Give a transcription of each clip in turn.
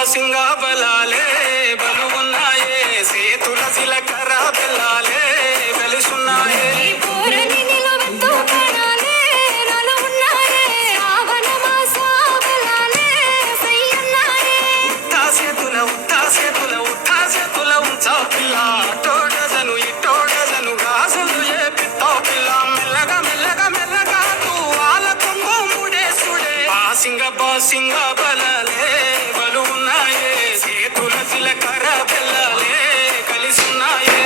బాసింగా బలాలే బలుగున్నాయే సేతుల సిలకర బెల్లాలే వెలుసున్నాయే ఉత్తాసేతుల ఉంచా పిల్ల టోడజను ఇటోడజను గాజులు ఏ పిత్తో పిల్ల మెల్లగా మెల్లగా మెల్లగా వాళ్ళ కొంగు ముడేసుడే బాసింగ బలాలే బలుగున్నాయే సేతుల సిలకర బెల్లాలే కలిసున్నాయే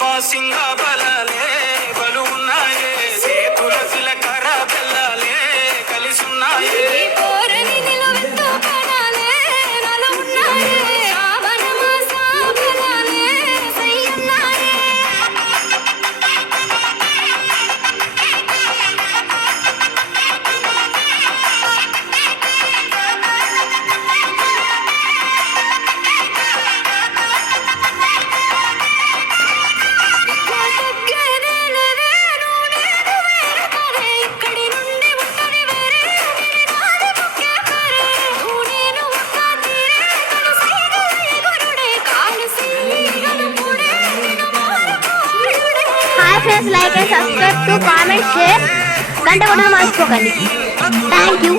బాసింగ బలాలే బలుగున్నాయే సేతుల సిలకర బెల్లాలే కలిసున్నాయే Please like and subscribe to comment, share, గంట కొట్టడం మర్చిపోకండి. Thank you.